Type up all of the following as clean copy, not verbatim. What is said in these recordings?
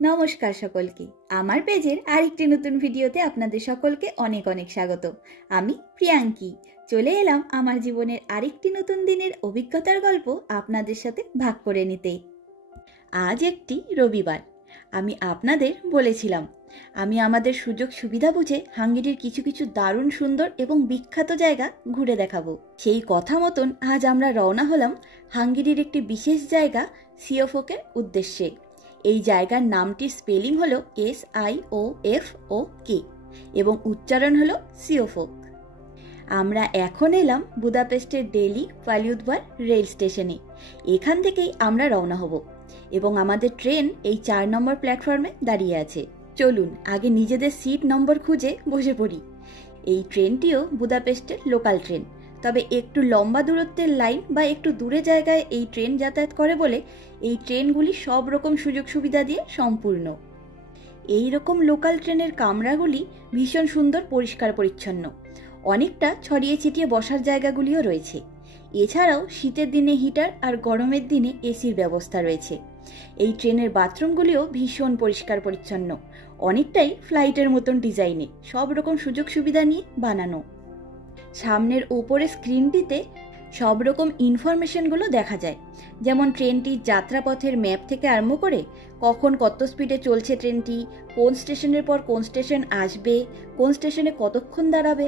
নমস্কার সকলকে, আমার পেজের আরেকটি নতুন ভিডিওতে আপনাদের সকলকে অনেক অনেক স্বাগত। আমি প্রিয়াঙ্কি চলে এলাম আমার জীবনের আরেকটি নতুন দিনের অভিজ্ঞতার গল্প আপনাদের সাথে ভাগ করে নিতে। আজ একটি রবিবার। আমি আপনাদের বলেছিলাম আমি আমাদের সুযোগ সুবিধা বুঝে হাঙ্গেরির কিছু কিছু দারুণ সুন্দর এবং বিখ্যাত জায়গা ঘুরে দেখাবো। সেই কথা মতন আজ আমরা রওনা হলাম হাঙ্গেরির একটি বিশেষ জায়গা সিওফোকের উদ্দেশ্যে। এই জায়গার নামটির স্পেলিং হলো SIOFOK এবং উচ্চারণ হলো সিওফোক। আমরা এখন এলাম বুদাপেস্টের ডেলি পালিউদবার রেল স্টেশনে। এখান থেকেই আমরা রওনা হব এবং আমাদের ট্রেন এই 4 নম্বর প্ল্যাটফর্মে দাঁড়িয়ে আছে। চলুন আগে নিজেদের সিট নম্বর খুঁজে বসে পড়ি। এই ট্রেনটিও বুদাপেস্টের লোকাল ট্রেন, তবে একটু লম্বা দূরত্বের লাইন বা একটু দূরে জায়গায় এই ট্রেন যাতায়াত করে বলে এই ট্রেনগুলি সব রকম সুযোগ সুবিধা দিয়ে সম্পূর্ণ। এই রকম লোকাল ট্রেনের কামরাগুলি ভীষণ সুন্দর, পরিষ্কার পরিচ্ছন্ন। অনেকটা ছড়িয়ে ছিটিয়ে বসার জায়গাগুলিও রয়েছে। এছাড়াও শীতের দিনে হিটার আর গরমের দিনে এসির ব্যবস্থা রয়েছে। এই ট্রেনের বাথরুমগুলিও ভীষণ পরিষ্কার পরিচ্ছন্ন, অনেকটাই ফ্লাইটের মতন ডিজাইনে, সব রকম সুযোগ সুবিধা নিয়ে বানানো। সামনের ওপরে স্ক্রিনটিতে সব রকম ইনফরমেশনগুলো দেখা যায়, যেমন ট্রেনটির যাত্রাপথের ম্যাপ থেকে আরম্ভ করে কখন কত স্পিডে চলছে ট্রেনটি, কোন স্টেশনের পর কোন স্টেশন আসবে, কোন স্টেশনে কতক্ষণ দাঁড়াবে,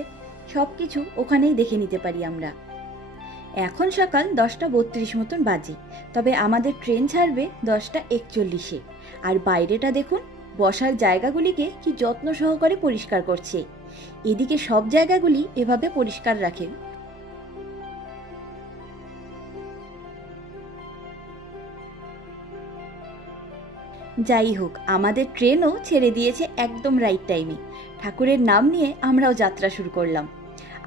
সব কিছু ওখানেই দেখে নিতে পারি আমরা। এখন সকাল 10:32 মতন বাজে, তবে আমাদের ট্রেন ছাড়বে 10:41-এ। আর বাইরেটা দেখুন, বসার জায়গাগুলিকে কি যত্ন সহকারে পরিষ্কার করছে। এদিকে সব জায়গাগুলি এভাবে পরিষ্কার রাখে। যাই হোক, আমাদের ট্রেনও ছেড়ে দিয়েছে একদম রাইট টাইমে। ঠাকুরের নাম নিয়ে আমরাও যাত্রা শুরু করলাম।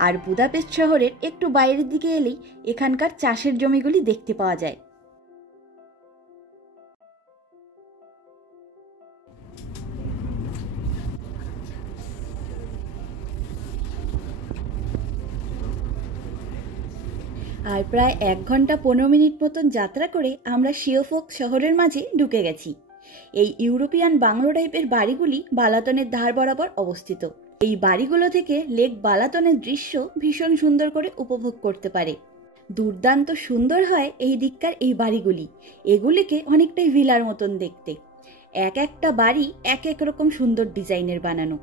আর বুদাপেস্ট শহরের একটু বাইরের দিকে এলেই এখানকার চাষের জমিগুলি দেখতে পাওয়া যায়। আর প্রায় 1 ঘন্টা 15 মিনিট মতন যাত্রা করে আমরা সিওফোক শহরের মাঝে ঢুকে গেছি। এই ইউরোপিয়ান বাংলো টাইপের বাড়িগুলি বালাতনের ধার বরাবর অবস্থিত। এই বাড়িগুলো থেকে লেক বালাতনের দৃশ্য ভীষণ সুন্দর করে উপভোগ করতে পারে। দুর্দান্ত সুন্দর হয় এই দিককার এই বাড়িগুলি। এগুলিকে অনেকটাই ভিলার মতন দেখতে। এক একটা বাড়ি এক এক রকম সুন্দর ডিজাইনের বানানো।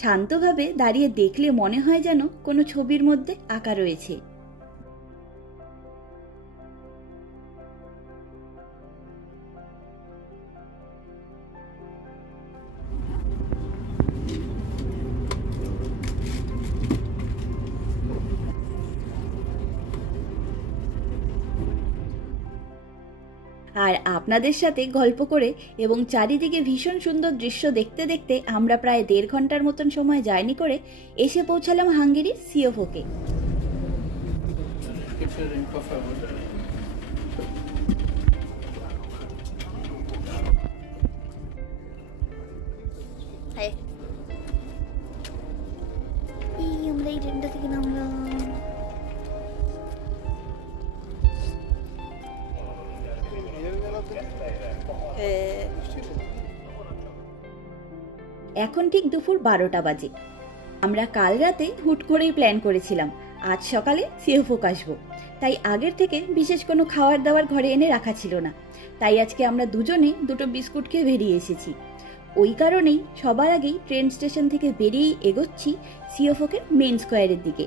শান্তভাবে দাঁড়িয়ে দেখলে মনে হয় যেন কোনো ছবির মধ্যে আঁকা রয়েছে। আর আপনাদের সাথে গল্প করে এবং চারিদিকে ভীষণ সুন্দর দৃশ্য দেখতে দেখতে আমরা প্রায় 1.5 ঘন্টার মতন সময় জার্নি করে এসে পৌঁছালাম হাঙ্গেরির সিওফোকে। আমরা এই ট্রেনটা থেকে নামলাম। এখন ঠিক দুপুর 12টা বাজে। আমরা কাল রাতে হুট করেই প্ল্যান করেছিলাম আজ সকালে সিওফোক আসবো, তাই আগের থেকে বিশেষ কোনো খাবার দাবার ঘরে এনে রাখা ছিল না। তাই আজকে আমরা দুজনে 2টো বিস্কুট খেয়ে বেরিয়ে এসেছি। ওই কারণেই সবার আগেই ট্রেন স্টেশন থেকে বেরিয়েই এগোচ্ছি সিওফোকের মেন স্কোয়ারের দিকে।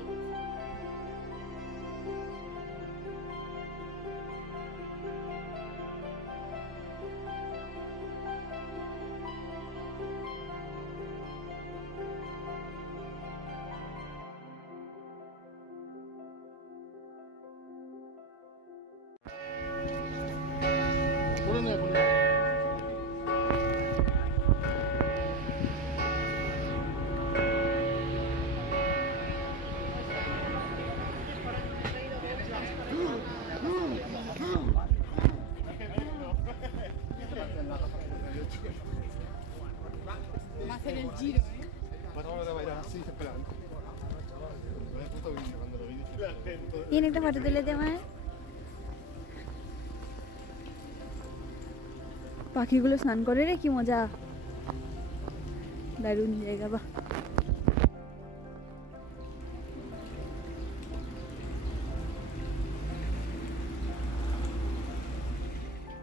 একটা ফটো তুলে দে আমার। পাখিগুলো স্নান করে রে, কি মজা, দারুণ জায়গা। বা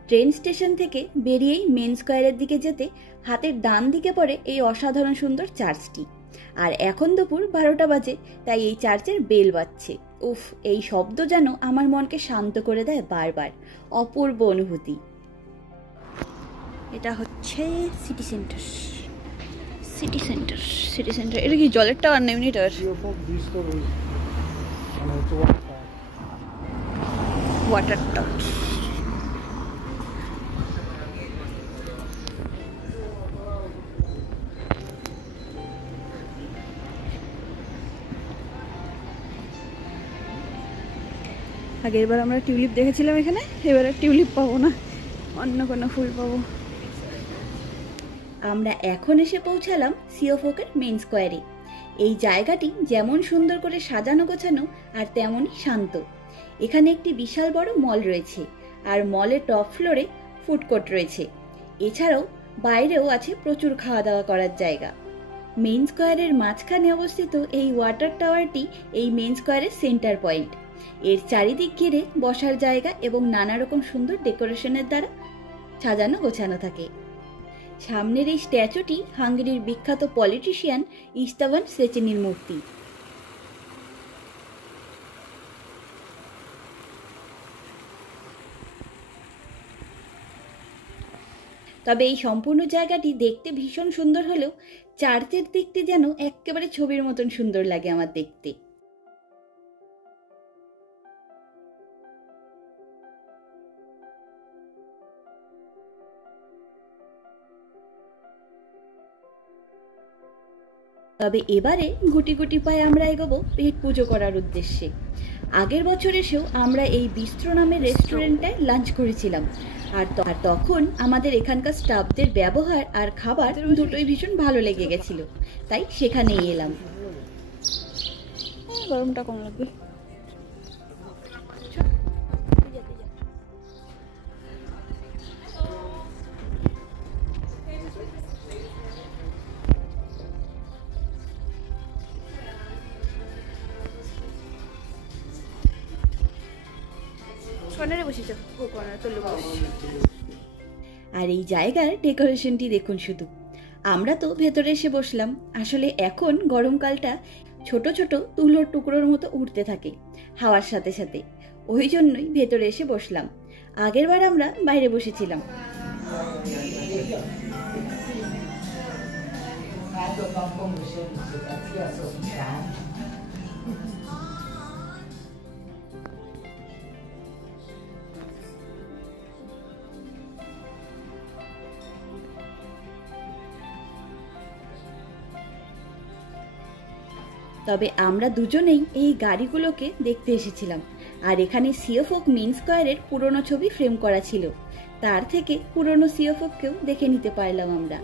ট্রেন স্টেশন থেকে বেরিয়েই মেন স্কোয়ারের দিকে যেতে হাতের ডান দিকে পড়ে এই অসাধারণ সুন্দর চার্চটি। আর এখন দুপুর 12টা বাজে, তাই এই চার্চের বেল বাজছে। উফ, এই শব্দ যেন আমার মনকে শান্ত করে দেয় বারবার। অপূর্ব অনুভূতি। এটা হচ্ছে city centre. City centre, city centre. এটা কি জলের টাওয়ার না এমনি টাওয়ার? Water tower. আগেরবার আমরা টিউলিপ দেখেছিলাম এখানে, এবারে টিউলিপ পাবো না, অন্য কোনো ফুল পাবো। আমরা এখন এসে পৌঁছালাম সিওফোকের মেন স্কোয়ারে। এই জায়গাটি যেমন সুন্দর করে সাজানো গোছানো আর তেমনই শান্ত। এখানে একটি বিশাল বড় মল রয়েছে, আর মলের টপ ফ্লোরে ফুড কোর্ট রয়েছে। এছাড়াও বাইরেও আছে প্রচুর খাওয়া দাওয়া করার জায়গা। মেন স্কোয়ারের মাঝখানে অবস্থিত এই ওয়াটার টাওয়ারটি এই মেন স্কোয়ারের সেন্টার পয়েন্ট। এর চারিদিক ঘিরে বসার জায়গা এবং নানা রকম সুন্দর ডেকোরেশনের দ্বারা সাজানো গোছানো থাকে। সামনের এই স্ট্যাচুটি হাঙ্গেরির বিখ্যাত পলিটিশিয়ান ইস্তাভান সেচেনির মূর্তি। তবে এই সম্পূর্ণ জায়গাটি দেখতে ভীষণ সুন্দর হলেও চার্চের দিকটি যেন একেবারে ছবির মতন সুন্দর লাগে আমার দেখতে। তবে এবারে গুটি গুটি পায়ে আমরা এগোবো পেট পুজো করার উদ্দেশ্যে। আগের বছর এসেও আমরা এই বিস্ত্র নামের রেস্টুরেন্টটায় লাঞ্চ করেছিলাম, আর তখন আমাদের এখানকার স্টাফদের ব্যবহার আর খাবার দুটোই ভীষণ ভালো লেগে গেছিল, তাই সেখানেই এলাম। গরমটা কম লাগবে। আর এই জায়গার ডেকোরেশনটি দেখুন শুধু। আমরা তো ভেতরে এসে বসলাম। আসলে এখন গরমকালটা ছোট ছোট তুলোর টুকরোর মতো উঠতে থাকে হাওয়ার সাথে সাথে, ওই জন্যই ভেতরে এসে বসলাম। আগেরবার আমরা বাইরে বসেছিলাম। তবে আমরা দুজনেই এই গাড়িগুলোকে দেখতে এসেছিলাম, আর এখানে সিওফোক মেন স্কোয়ারের পুরনো ছবি ফ্রেম করা ছিল। তার থেকে পুরনো সিওফোককেও দেখে নিতে পারলাম আমরা।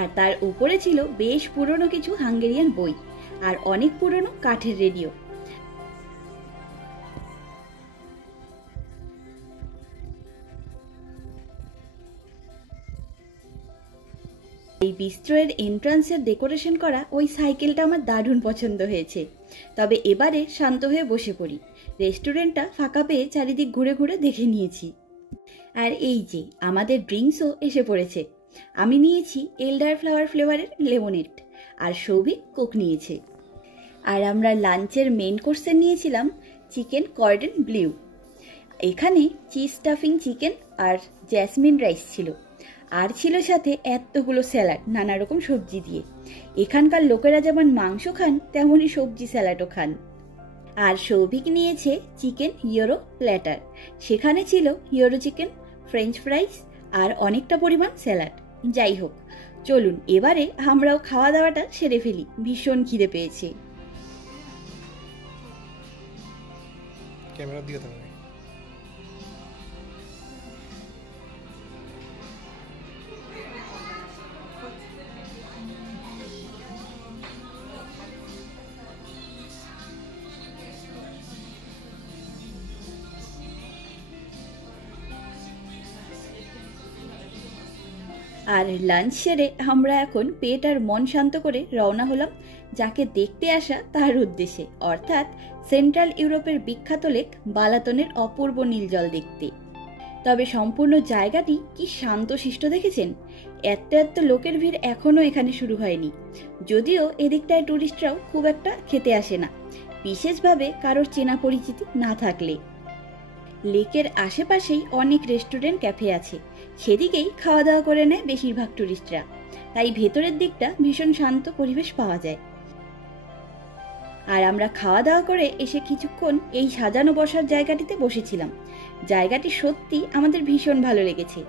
আর তার উপরে ছিল বেশ পুরনো কিছু হাঙ্গেরিয়ান বই আর অনেক পুরনো কাঠের রেডিও। এই বিস্ট্রোয়ের এন্ট্রান্সের ডেকোরেশন করা ওই সাইকেলটা আমার দারুণ পছন্দ হয়েছে। তবে এবারে শান্ত হয়ে বসে পড়ি। রেস্টুরেন্টটা ফাঁকা পেয়ে চারিদিক ঘুরে ঘুরে দেখে নিয়েছি। আর এই যে আমাদের ড্রিঙ্কসও এসে পড়েছে। আমি নিয়েছি এলডার ফ্লাওয়ার ফ্লেভারের লেমনেড, আর সৌভিক কোক নিয়েছে। আর আমরা লাঞ্চের মেন কোর্সে নিয়েছিলাম চিকেন কর্ডন ব্লিউ। এখানে চিজ স্টাফিং চিকেন আর জ্যাসমিন রাইস ছিল, আর ছিল সাথে এতগুলো স্যালাড নানা রকম সবজি দিয়ে। এখানকার লোকেরা যেমন মাংস খান তেমনই সবজি স্যালাডও খান। আর সৌভিক নিয়েছে চিকেন ইয়োরো প্ল্যাটার। সেখানে ছিল ইয়োরো চিকেন, ফ্রেঞ্চ ফ্রাইস আর অনেকটা পরিমাণ স্যালাড। যাই হোক, চলুন এবারে আমরাও খাওয়া দাওয়াটা সেরে ফেলি, ভীষণ খিদে পেয়েছে। ক্যামেরা দিয়ে দাও। আর লাঞ্চ সেরে আমরা এখন পেট আর মন শান্ত করে রওনা হলাম যাকে দেখতে আসা তার উদ্দেশ্যে, অর্থাৎ সেন্ট্রাল ইউরোপের বিখ্যাত লেক বালাতনের অপূর্ব নীল জল দেখতে। তবে সম্পূর্ণ জায়গাটি কি শান্তশিষ্ট দেখেছেন? এত এত লোকের ভিড় এখনও এখানে শুরু হয়নি, যদিও এদিকটায় টুরিস্টরাও খুব একটা খেতে আসে না, বিশেষভাবে কারোর চেনা পরিচিতি না থাকলে। লেকের আশেপাশেই অনেক রেস্টুরেন্ট ক্যাফে আছে, সেদিকেই খাওয়া দাওয়া করে নেয় বেশিরভাগ টুরিস্টরা, তাই ভেতরের দিকটা ভীষণ শান্ত পরিবেশ পাওয়া যায়। আর আমরা খাওয়া দাওয়া করে এসে কিছুক্ষণ এই সাজানো বসার জায়গাটিতে বসেছিলাম। জায়গাটি সত্যি আমাদের ভীষণ ভালো লেগেছে।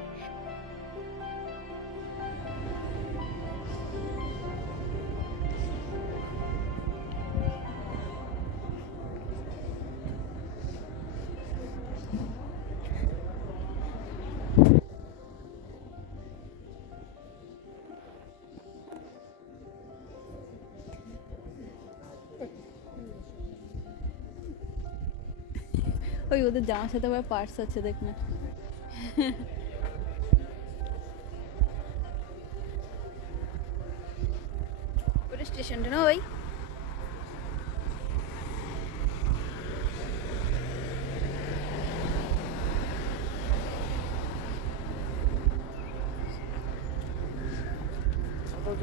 ওই ওদের জামার সাথে আবার পার্স আছে, দেখ না। ওটা স্টেশনটা না ওই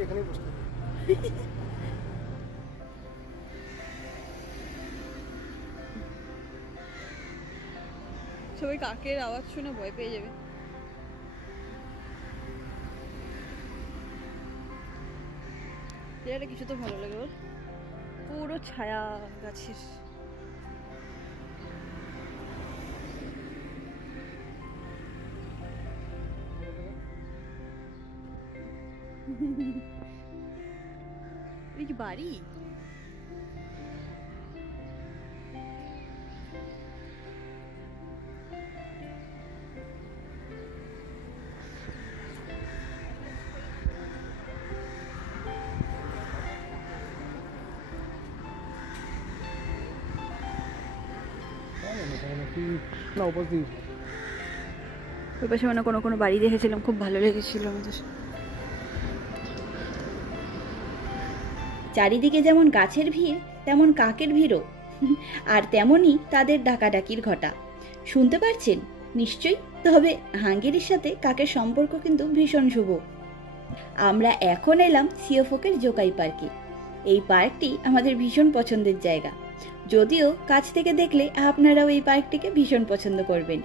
এখানেই বসতে সবাই কাকের আওয়াজ শুনে ভয় পেয়ে যাবে। জায়গাটা কিছু তো ভালো লাগে, ওর পুরো ছায়া গাছের। কি বাড়ি? না উপর দিয়ে ওই পাশে মানে কোনো কোনো বাড়ি দেখেছিলাম, খুব ভালো লেগেছিল আমাদের। চারিদিকে যেমন গাছের ভিড় তেমন কাকের ভিড়ও, আর তেমনই তাদের ডাকাডাকির ঘটা। শুনতে পারছেন নিশ্চয়ই? তবে হাঙ্গেরির সাথে কাকের সম্পর্ক কিন্তু ভীষণ শুভ। আমরা এখন এলাম সিওফোকের জোকাই পার্কে। এই পার্কটি আমাদের ভীষণ পছন্দের জায়গা, যদিও কাছ থেকে দেখলে আপনারাও এই পার্কটিকে ভীষণ পছন্দ করবেন।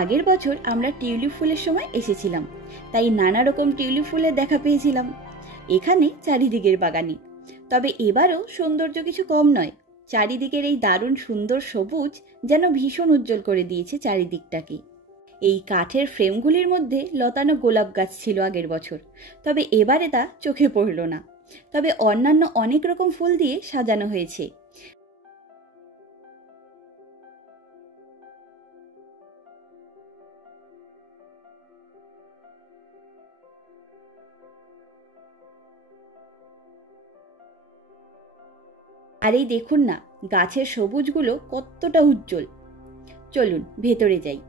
আগের বছর আমরা টিউলিপ ফুলের সময় এসেছিলাম, তাই নানা রকম টিউলিপ ফুলের দেখা পেয়েছিলাম এখানে চারিদিকের বাগানে। তবে এবারও সৌন্দর্য কিছু কম নয়, চারিদিকের এই দারুণ সুন্দর সবুজ যেন ভীষণ উজ্জ্বল করে দিয়েছে চারিদিকটাকে। এই কাঠের ফ্রেমগুলির মধ্যে লতানো গোলাপ গাছ ছিল আগের বছর, তবে এবারে তা চোখে পড়ল না। তবে অন্যান্য অনেক রকম ফুল দিয়ে সাজানো হয়েছে। আর এই দেখুন না, গাছের সবুজগুলো কতটা উজ্জ্বল। চলুন ভেতরে যাই।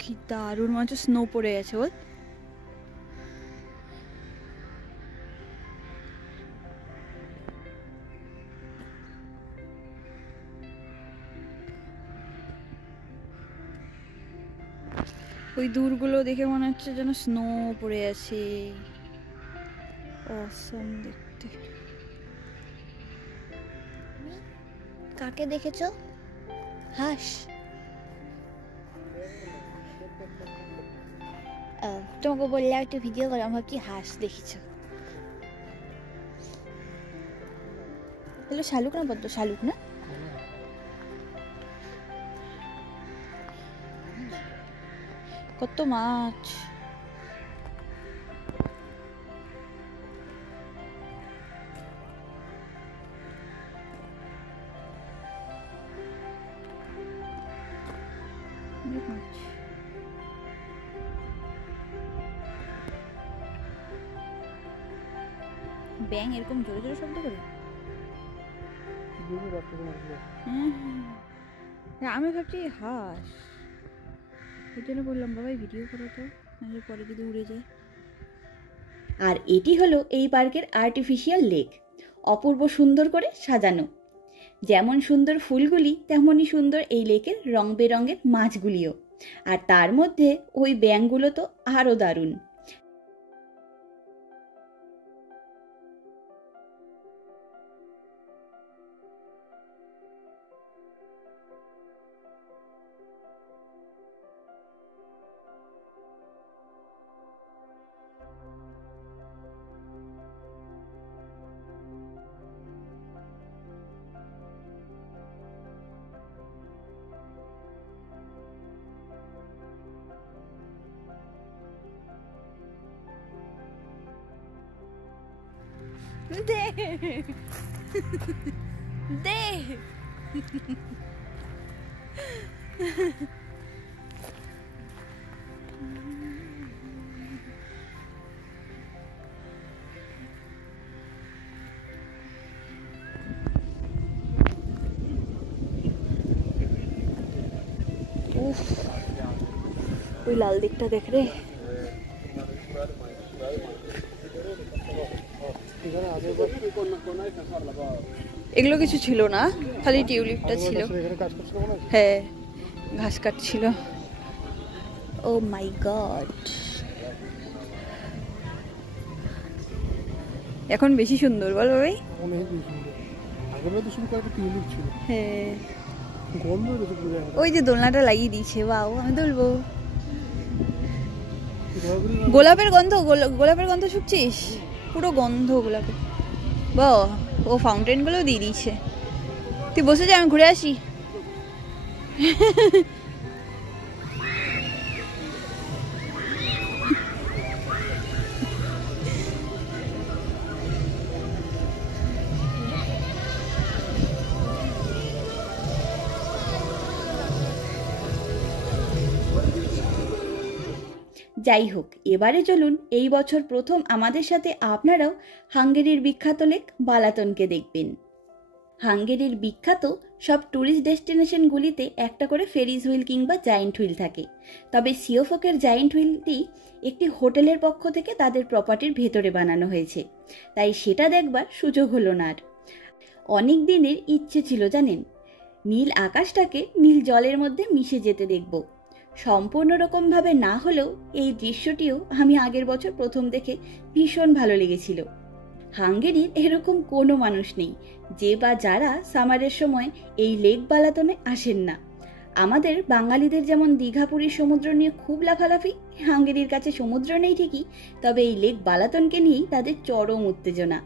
কি দারুণ, মনে হচ্ছে স্নো পড়ে গেছে। ওর ওই দূরগুলো দেখে মনে হচ্ছে যেন স্নো পড়ে আছে। অসম দেখতে। কাকে দেখেছো? হাঁস। তোমাকে বললে একটা ভিডিও করে, আমার কি হাঁস দেখেছো? হ্যালো, শালুক না বদ্ধ? শালুক না? কত মাছ! অনেক মাছ। ব্যাং এরকম জোরে জোরে শব্দ করে? আমি ভাবছি হাঁস, ওই জন্য বললাম বাবা ভিডিও করো তো, নাহলে পরে যদি উড়ে যায়। আর এটি হলো এই পার্কের আর্টিফিশিয়াল লেক, অপূর্ব সুন্দর করে সাজানো। যেমন সুন্দর ফুলগুলি তেমনই সুন্দর এই লেকের রং বেরঙের মাছগুলিও, আর তার মধ্যে ওই ব্যাঙগুলো তো আরও দারুণ। দে দে ওই লাল দিকটা দেখ রে। এগুলো কিছু ছিল না, খালি টিউলিপটা ছিল। হ্যাঁ, ঘাস কাটছিল। ও মাই গড, এখন বেশি সুন্দর বল ভাই। হ্যাঁ, ওই যে দোলনাটা লাগিয়ে দিয়েছে, বাও আমি দুলবো। গোলাপের গন্ধ, গোলাপের গন্ধ শুকছিস? পুরো গন্ধ গোলাপের। বাহ, ও ফাউন্টেন গুলো দিয়ে দিয়েছে। তুই বসে যা, আমি ঘুরে আসি। যাই হোক, এবারে চলুন এই বছর প্রথম আমাদের সাথে আপনারাও হাঙ্গেরির বিখ্যাত লেক বালাতনকে দেখবেন। হাঙ্গেরির বিখ্যাত সব ট্যুরিস্ট ডেস্টিনেশনগুলিতে একটা করে ফেরিজ হুইল কিংবা জায়েন্ট হুইল থাকে, তবে সিওফোকের জায়েন্ট হুইলটি একটি হোটেলের পক্ষ থেকে তাদের প্রপার্টির ভেতরে বানানো হয়েছে, তাই সেটা দেখবার সুযোগ হলো না। আর অনেক দিনের ইচ্ছে ছিল জানেন, নীল আকাশটাকে নীল জলের মধ্যে মিশে যেতে দেখব। সম্পূর্ণ রকমভাবে না হলেও এই দৃশ্যটিও আমি আগের বছর প্রথম দেখে ভীষণ ভালো লেগেছিল। হাঙ্গেরির এরকম কোনো মানুষ নেই যে বা যারা সামারের সময় এই লেক বালাতনে আসেন না। আমাদের বাঙালিদের যেমন দীঘা পুরীর সমুদ্র নিয়ে খুব লাফালাফি, হাঙ্গেরির কাছে সমুদ্র নেই ঠিকই, তবে এই লেক বালাতনকে নিয়েই তাদের চরম উত্তেজনা।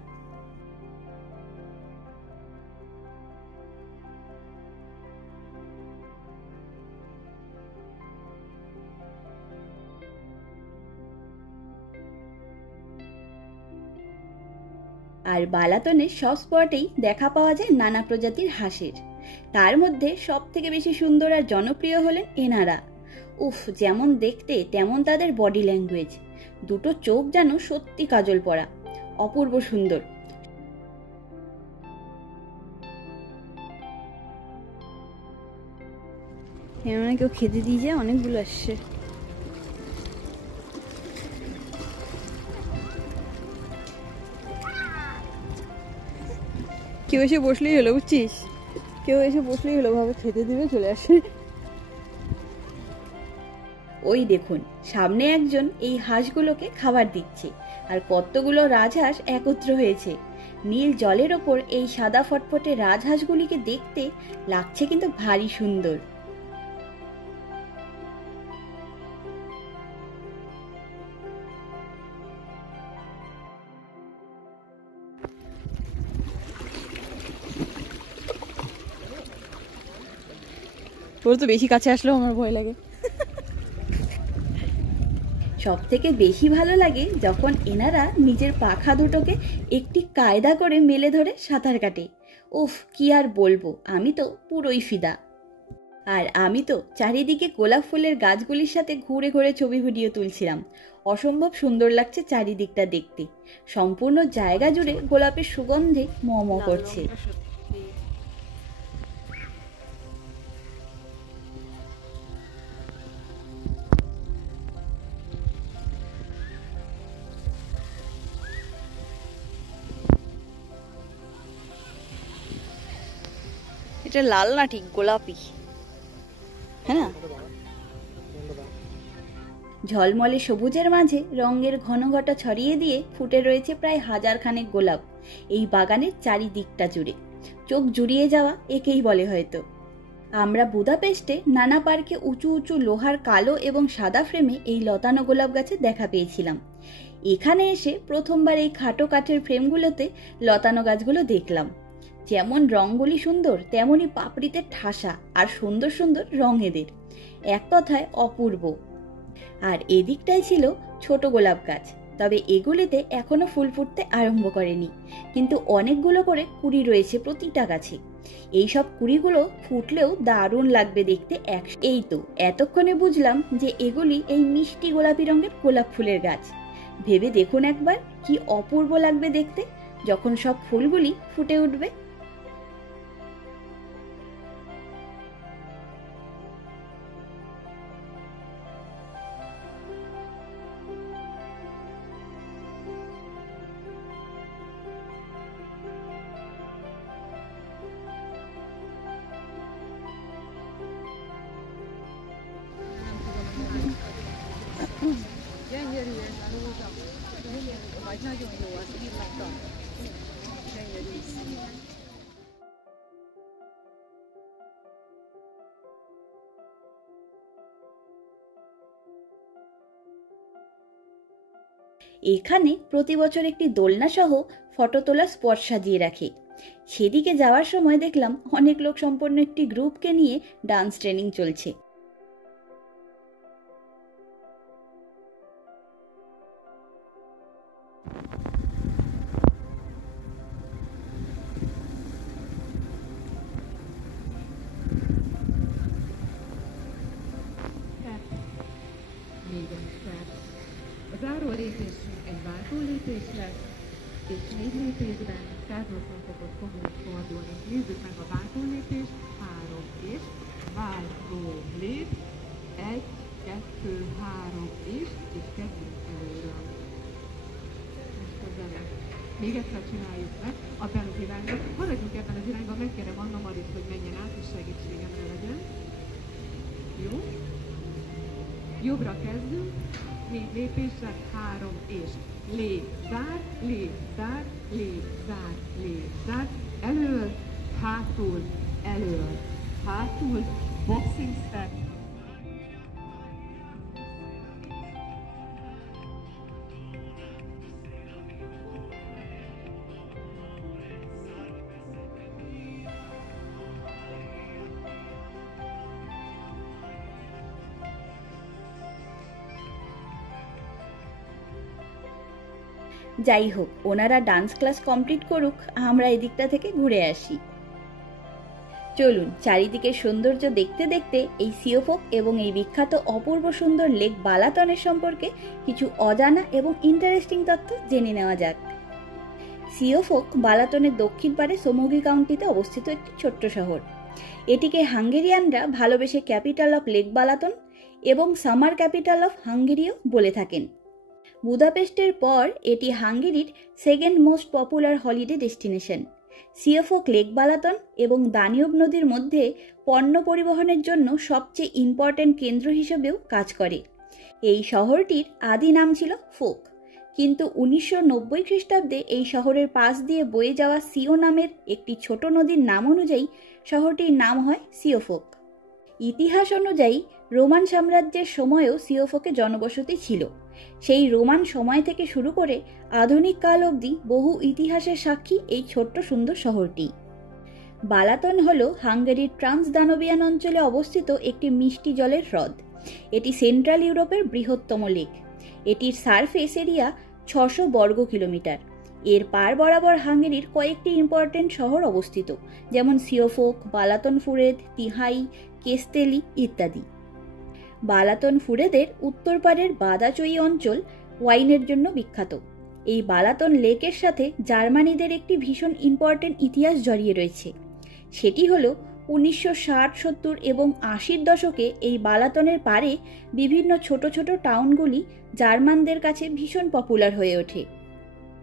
আর বালাতনের সব স্পটেই দেখা পাওয়া যায় নানা প্রজাতির হাঁসের, তার মধ্যে সব থেকে বেশি সুন্দর আর জনপ্রিয় হলেন এনারা। উফ, যেমন দেখতে তেমন তাদের বডি ল্যাঙ্গুয়েজ, দুটো চোখ যেন সত্যি কাজল পরা, অপূর্ব সুন্দর। কেউ খেতে দিয়ে যায়, অনেকগুলো আসছে। কেউ এসে বসলেই হলো, বুঝছিস? কেউ এসে বসলেই হলো, ভাবে খেতে দিবে, চলে আসে। ওই দেখুন, সামনে একজন এই হাঁসগুলোকে খাবার দিচ্ছে, আর কতগুলো রাজহাঁস একত্র হয়েছে। নীল জলের ওপর এই সাদা ফটফটে রাজহাঁসগুলিকে দেখতে লাগছে কিন্তু ভারী সুন্দর। তোর তো বেশি কাছে আসলেও আমার ভয় লাগে। সব থেকে বেশি ভালো লাগে যখন এনারা নিজের পাখা দুটোকে একটি কায়দা করে মেলে ধরে সাঁতার কাটে। উফ, কি আর বলবো, আমি তো পুরোই ফিদা। আর আমি তো চারিদিকে গোলাপ ফুলের গাছগুলির সাথে ঘুরে ঘুরে ছবি ভিডিও তুলছিলাম। অসম্ভব সুন্দর লাগছে চারিদিকটা দেখতে। সম্পূর্ণ জায়গা জুড়ে গোলাপের সুগন্ধে ম ম করছে। এটা লাল না ঠিক গোলাপি, হ্যাঁ না? ঝলমলে সবুজের মাঝে রঙের ঘনঘটা ছড়িয়ে দিয়ে ফুটে রয়েছে প্রায় 1000 খানেক গোলাপ এই বাগানের চারিদিকটা জুড়ে। চোখ জুড়িয়ে যাওয়া একেই বলে হয়তো। আমরা বুদাপেস্টে নানা পার্কে উঁচু উঁচু লোহার কালো এবং সাদা ফ্রেমে এই লতানো গোলাপ গাছের দেখা পেয়েছিলাম। এখানে এসে প্রথমবার এই খাটো কাঠের ফ্রেমগুলোতে লতানো গাছগুলো দেখলাম। যেমন রঙগুলি সুন্দর, তেমনই পাপড়িতে ঠাসা আর সুন্দর সুন্দর রং এদের। এক কথায় অপূর্ব। আর এদিকটাই ছিল ছোট গোলাপ গাছ, তবে এগুলিতে এখনো ফুল ফুটতে আরম্ভ করেনি, কিন্তু অনেকগুলো করে কুড়ি রয়েছে প্রতিটা গাছে। এইসব কুড়িগুলো ফুটলেও দারুণ লাগবে দেখতে। এই তো এতক্ষণে বুঝলাম যে এগুলি এই মিষ্টি গোলাপি রঙের গোলাপ ফুলের গাছ। ভেবে দেখুন একবার কি অপূর্ব লাগবে দেখতে যখন সব ফুলগুলি ফুটে উঠবে। এখানে প্রতি বছর একটি দোলনা সহ ফটো তোলার স্পট সাজিয়ে রাখে। সেদিকে যাওয়ার সময় দেখলাম অনেক লোক সম্পন্ন একটি গ্রুপকে নিয়ে ডান্স ট্রেনিং চলছে। A záró lépésünk egy váltólépés lesz, és 4 lépésben felhőfontokot fogunk fordulni. Nézzük meg a váltólépést, 3 és váltó lép, 1, 2, 3 és kezdjünk előről. Most közelebb. Még egyszer csináljuk meg abban az irányban. Maradjunk ebben az irányban, megkérem Anna Marit, hogy menjen át, és segítségemre legyen. Jó? Jobbra kezdünk. 4 lépésre, 3 és lép, zár, lép, zár, lép, zár, lép, zár, elől, hátul, elől, hátul, boxing step. যাই হোক, ওনারা dance class complete করুক, আমরা এদিকটা থেকে ঘুরে আসি। চলুন চারিদিকে সৌন্দর্য দেখতে দেখতে এই সিওফোক এবং এই বিখ্যাত অপূর্ব সুন্দর লেক বালাতনের সম্পর্কে কিছু অজানা এবং ইন্টারেস্টিং তথ্য জেনে নেওয়া যাক। সিওফোক বালাতনের দক্ষিণ পারে সোমোগি কাউন্টিতে অবস্থিত একটি ছোট্ট শহর। এটিকে হাঙ্গেরিয়ানরা ভালোবেসে ক্যাপিটাল অফ লেক বালাতন এবং সামার ক্যাপিটাল অফ হাঙ্গেরিও বলে থাকেন। বুদাপেস্টের পর এটি হাঙ্গেরির second most popular holiday destination. Siofok lake Balaton এবং দানিউব নদীর মধ্যে পণ্য পরিবহনের জন্য সবচেয়ে ইম্পর্ট্যান্ট কেন্দ্র হিসেবেও কাজ করে। এই শহরটির আদি নাম ছিল ফোক, কিন্তু 1990 খ্রিস্টাব্দে এই শহরের পাশ দিয়ে বয়ে যাওয়া সিও নামের একটি ছোট নদীর নাম অনুযায়ী শহরটির নাম হয় সিওফোক। ইতিহাস অনুযায়ী রোমান সাম্রাজ্যের সময়ও সিওফোকে জনবসতি ছিল। সেই রোমান সময় থেকে শুরু করে আধুনিক কাল অবধি বহু ইতিহাসের সাক্ষী এই ছোট্ট সুন্দর শহরটি। বালাতন হল হাঙ্গেরির ট্রান্সদানোবিয়ান অঞ্চলে অবস্থিত একটি মিষ্টি জলের হ্রদ। এটি সেন্ট্রাল ইউরোপের বৃহত্তম লেক। এটির সারফেস এরিয়া 600 বর্গ কিলোমিটার। এর পার বরাবর হাঙ্গেরির কয়েকটি ইম্পর্টেন্ট শহর অবস্থিত, যেমন সিওফোক, বালাতন ফুরেদ, তিহাই, কেস্তেলি ইত্যাদি। বালাতন ফুরেদের উত্তর পাড়ের বাদাচই অঞ্চল ওয়াইনের জন্য বিখ্যাত। এই বালাতন লেকের সাথে জার্মানিদের একটি ভীষণ ইম্পর্টেন্ট ইতিহাস জড়িয়ে রয়েছে। সেটি হলো 1960-70 এবং 80-র দশকে এই বালাতনের পারে বিভিন্ন ছোট ছোট টাউনগুলি জার্মানদের কাছে ভীষণ পপুলার হয়ে ওঠে।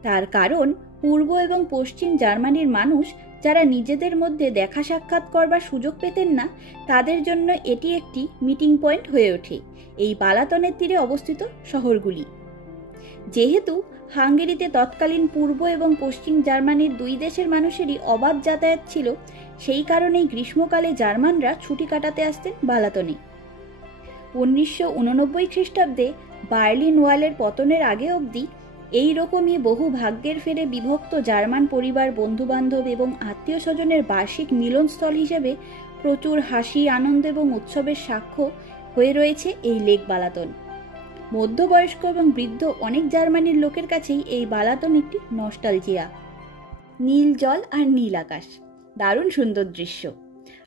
তার কারণ পূর্ব এবং পশ্চিম জার্মানির মানুষ যারা নিজেদের মধ্যে দেখা সাক্ষাৎ করবার সুযোগ পেতেন না, তাদের জন্য এটি একটি মিটিং পয়েন্ট হয়ে ওঠে এই বালাতনের তীরে অবস্থিত শহরগুলি। যেহেতু হাঙ্গেরিতে তৎকালীন পূর্ব এবং পশ্চিম জার্মানির দুই দেশের মানুষেরই অবাধ যাতায়াত ছিল, সেই কারণেই গ্রীষ্মকালে জার্মানরা ছুটি কাটাতে আসতেন বালাতনে। 1989 খ্রিস্টাব্দে বার্লিন ওয়ালের পতনের আগে অবধি এই রকমই বহু ভাগ্যের ফেরে বিভক্ত জার্মান পরিবার, বন্ধুবান্ধব এবং আত্মীয় স্বজনের বার্ষিক মিলনস্থল হিসেবে প্রচুর হাসি, আনন্দ এবং উৎসবের সাক্ষ্য হয়ে রয়েছে এই লেক বালাতন। মধ্যবয়স্ক এবং বৃদ্ধ অনেক জার্মানির লোকের কাছেই এই বালাতন একটি নস্টালজিয়া। নীল জল আর নীল আকাশ, দারুণ সুন্দর দৃশ্য।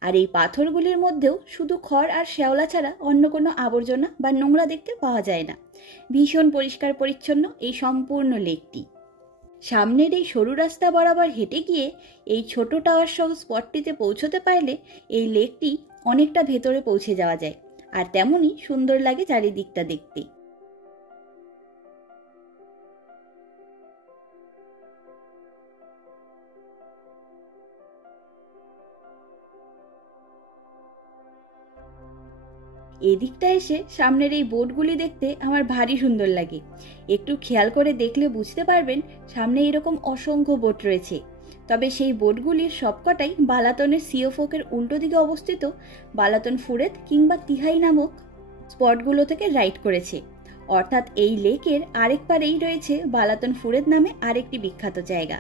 আর এই পাথরগুলির মধ্যেও শুধু খড় আর শ্যাওলা ছাড়া অন্য কোনো আবর্জনা বা নোংরা দেখতে পাওয়া যায় না। ভীষণ পরিষ্কার পরিচ্ছন্ন এই সম্পূর্ণ লেকটি। সামনের এই সরু রাস্তা বরাবর হেঁটে গিয়ে এই ছোট টাওয়ার সহ স্পটটিতে পৌঁছতে পারলে এই লেকটি অনেকটা ভেতরে পৌঁছে যাওয়া যায়, আর তেমনই সুন্দর লাগে চারিদিকটা দেখতে। এদিকটা এসে সামনের এই বোটগুলি দেখতে আমার ভারী সুন্দর লাগে। একটু খেয়াল করে দেখলে বুঝতে পারবেন সামনে এরকম অসংখ্য বোট রয়েছে। তবে সেই বোটগুলির সবকটাই বালাতনের সিওফোকের উল্টো দিকে অবস্থিত বালাতন ফুরেদ কিংবা তিহাই নামক স্পটগুলো থেকে রাইড করেছে। অর্থাৎ এই লেকের আরেক পারেই রয়েছে বালাতন ফুরেদ নামে আরেকটি বিখ্যাত জায়গা।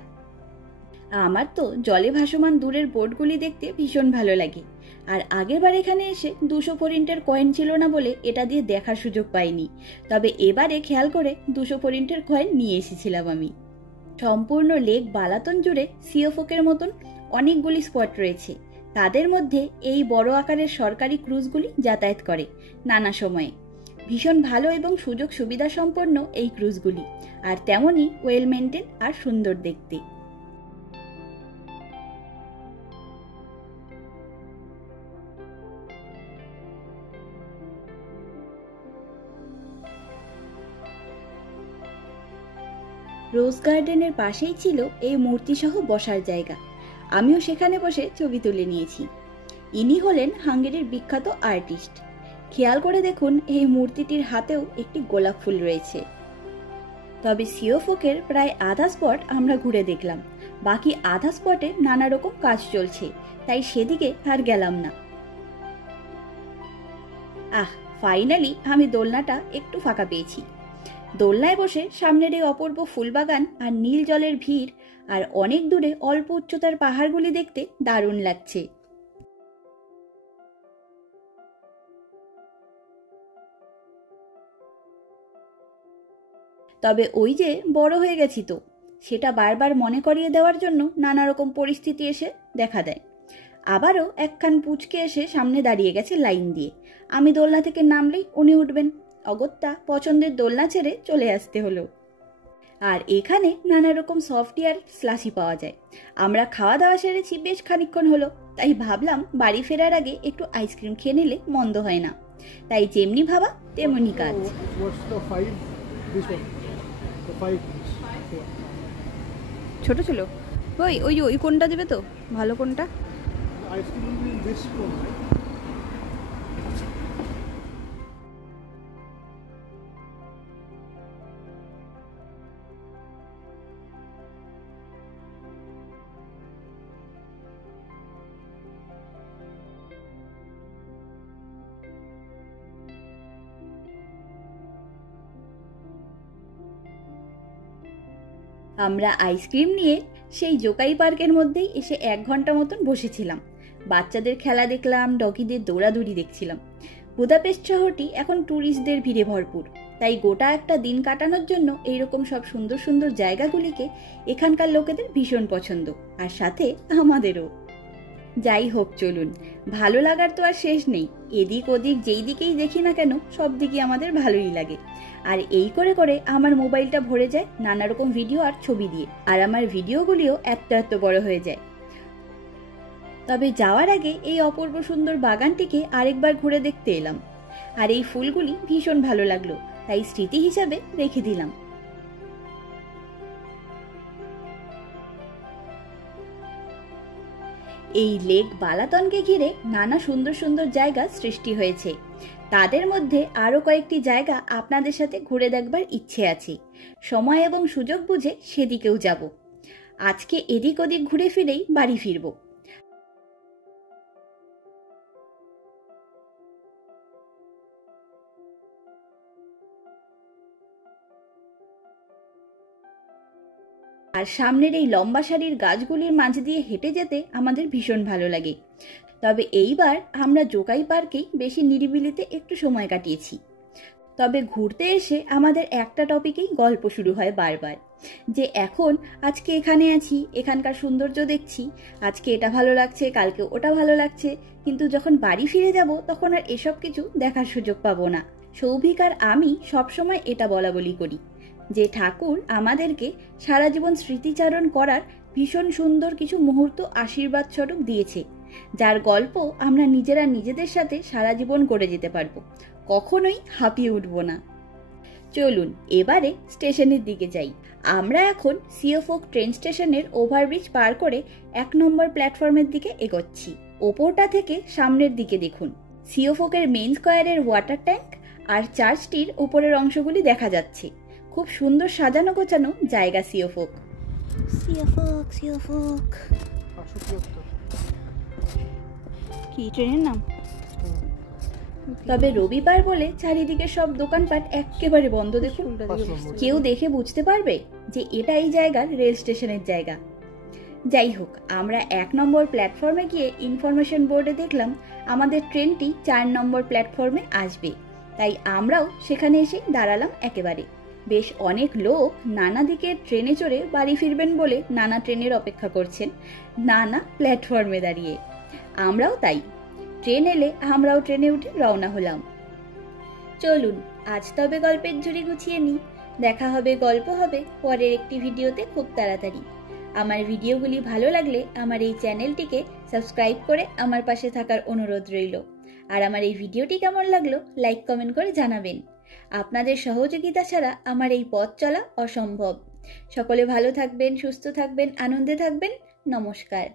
আমার তো জলে ভাসমান দূরের বোটগুলি দেখতে ভীষণ ভালো লাগে। আর আগেরবার এখানে এসে 200 ফরিন্টের কয়েন ছিল না বলে এটা দিয়ে দেখার সুযোগ পাইনি। তবে এবারে খেয়াল করে 200 ফরিন্টের কয়েন নিয়ে এসেছিলাম আমি। সম্পূর্ণ লেক বালাতন জুড়ে সিওফোকের মতন অনেকগুলি স্পট রয়েছে। তাদের মধ্যে এই বড় আকারের সরকারি ক্রুজগুলি যাতায়াত করে নানা সময়ে। ভীষণ ভালো এবং সুযোগ সুবিধা সম্পন্ন এই ক্রুজগুলি, আর তেমনই ওয়েল মেনটেন আর সুন্দর দেখতে। রোজ গার্ডেনের পাশেই ছিল এই মূর্তিসহ বসার জায়গা। আমিও সেখানে বসে ছবি তুলে নিয়েছি। ইনি হলেন হাঙ্গেরির বিখ্যাত আর্টিস্ট। খেয়াল করে দেখুন এই মূর্তিটির হাতেও একটি গোলাপ ফুল রয়েছে। তবে সিওফোকের প্রায় আধা স্পট আমরা ঘুরে দেখলাম, বাকি আধা স্পটে নানা রকম কাজ চলছে, তাই সেদিকে আর গেলাম না। ফাইনালি আমি দোলনাটা একটু ফাঁকা পেয়েছি। দোলনায় বসে সামনের এই অপূর্ব ফুলবাগান আর নীল জলের ভিড় আর অনেক দূরে অল্প উচ্চতার পাহাড়গুলি দেখতে দারুণ লাগছে। তবে ওই যে বড় হয়ে গেছি তো, সেটা বারবার মনে করিয়ে দেওয়ার জন্য নানা রকম পরিস্থিতি এসে দেখা দেয়। আবারও একখান পুচকে এসে সামনে দাঁড়িয়ে গেছে লাইন দিয়ে। আমি দোলনা থেকে নামলেই উনি উঠবেন। অগত্যা পছন্দের দোলনা ছেড়ে চলে আসতে হলো। আর এখানে নানা রকম সফটওয়্যার স্লাশি পাওয়া যায়। আমরা খাওয়া দাওয়া সেরেছি বেশ খানিকক্ষণ হলো, তাই ভাবলাম বাড়ি ফেরার আগে একটু আইসক্রিম খেয়ে নিলে মন্দ হয় না। তাই যেমনি ভাবা তেমনি কাজ। ছোট ছিল ওই ওই ওই কোনটা দেবে তো ভালো, কোনটা? আমরা আইসক্রিম নিয়ে সেই জোকাই পার্কের মধ্যেই এসে 1 ঘন্টা মতন বসেছিলাম। বাচ্চাদের খেলা দেখলাম, ডগিদের দৌড়াদৌড়ি দেখছিলাম। বুদাপেস্ট শহরটি এখন ট্যুরিস্টদের ভিড়ে ভরপুর, তাই গোটা একটা দিন কাটানোর জন্য এইরকম সব সুন্দর সুন্দর জায়গাগুলিকে এখানকার লোকেদের ভীষণ পছন্দ, আর সাথে আমাদেরও। যাই হোক, চলুন, ভালো লাগার তো আর শেষ নেই। এদিক ওদিক যেই দিকেই দেখি না কেন সব দিকই আমাদের ভালোই লাগে। আর এই করে করে আমার মোবাইলটা ভরে যায় নানা রকম ভিডিও আর ছবি দিয়ে, আর আমার ভিডিওগুলিও এত এত বড় হয়ে যায়। তবে যাওয়ার আগে এই অপূর্ব সুন্দর বাগানটিকে আরেকবার ঘুরে দেখতে এলাম, আর এই ফুলগুলি ভীষণ ভালো লাগলো, তাই স্মৃতি হিসাবে রেখে দিলাম। এই লেক বালাতনকে ঘিরে নানা সুন্দর সুন্দর জায়গা সৃষ্টি হয়েছে। তাদের মধ্যে আরও কয়েকটি জায়গা আপনাদের সাথে ঘুরে দেখবার ইচ্ছে আছে। সময় এবং সুযোগ বুঝে সেদিকেও যাব। আজকে এদিক ওদিক ঘুরে ফিরেই বাড়ি ফিরব। আর সামনের এই লম্বা সারির গাছগুলির মাঝ দিয়ে হেঁটে যেতে আমাদের ভীষণ ভালো লাগে। তবে এইবার আমরা জোকাই পার্কেই বেশি নিরিবিলিতে একটু সময় কাটিয়েছি। তবে ঘুরতে এসে আমাদের একটা টপিকেই গল্প শুরু হয় বারবার, যে এখন আজকে এখানে আছি, এখানকার সৌন্দর্য দেখছি, আজকে এটা ভালো লাগছে, কালকে ওটা ভালো লাগছে, কিন্তু যখন বাড়ি ফিরে যাব তখন আর এসব কিছু দেখার সুযোগ পাবো না। সৌভিক আর আমি সবসময় এটা বলা বলি করি যে ঠাকুর আমাদেরকে সারা জীবন স্মৃতিচারণ করার ভীষণ সুন্দর কিছু মুহূর্ত আশীর্বাদ স্বরূপ দিয়েছে, যার গল্প আমরা নিজেরা নিজেদের সাথে সারা জীবন করে যেতে পারবো, কখনোই হাঁপিয়ে উঠবো না। চলুন এবারে স্টেশনের দিকে যাই। আমরা এখন সিওফোক ট্রেন স্টেশনের ওভারব্রিজ পার করে 1 নম্বর প্ল্যাটফর্মের দিকে এগোচ্ছি। ওপরটা থেকে সামনের দিকে দেখুন, সিওফোকের মেইন স্কোয়ারের ওয়াটার ট্যাঙ্ক আর চার্চটির উপরের অংশগুলি দেখা যাচ্ছে। খুব সুন্দর সাজানো গোছানো জায়গা সিওফোক। সিওফোক সিওফোক। কি ট্রেনের নাম? তবে রবিবার বলে চারিদিকে সব দোকানপাট একেবারে বন্ধ। দেখুন, কেউ দেখে বুঝতে পারবে যে এটা এই জায়গার রেল স্টেশনের জায়গা। যাই হোক, আমরা 1 নম্বর প্ল্যাটফর্মে গিয়ে ইনফরমেশন বোর্ডে দেখলাম আমাদের ট্রেনটি 4 নম্বর প্ল্যাটফর্মে আসবে, তাই আমরাও সেখানে এসে দাঁড়ালাম একেবারে। বেশ অনেক লোক নানা দিকে ট্রেনে চড়ে বাড়ি ফিরবেন বলে নানা ট্রেনের অপেক্ষা করছেন নানা প্ল্যাটফর্মে দাঁড়িয়ে। আমরাও তাই, ট্রেন এলে আমরাও ট্রেনে উঠে রওনা হলাম। চলুন আজ তবে গল্পের ঝুড়ি গুছিয়ে নিই। দেখা হবে, গল্প হবে পরের একটি ভিডিওতে খুব তাড়াতাড়ি। আমার ভিডিওগুলি ভালো লাগলে আমার এই চ্যানেলটিকে সাবস্ক্রাইব করে আমার পাশে থাকার অনুরোধ রইল। আর আমার এই ভিডিওটি কেমন লাগলো লাইক কমেন্ট করে জানাবেন। আপনাদের সহযোগিতা ছাড়া আমার এই পথ চলা অসম্ভব। সকলে ভালো থাকবেন, সুস্থ থাকবেন, আনন্দে থাকবেন। নমস্কার।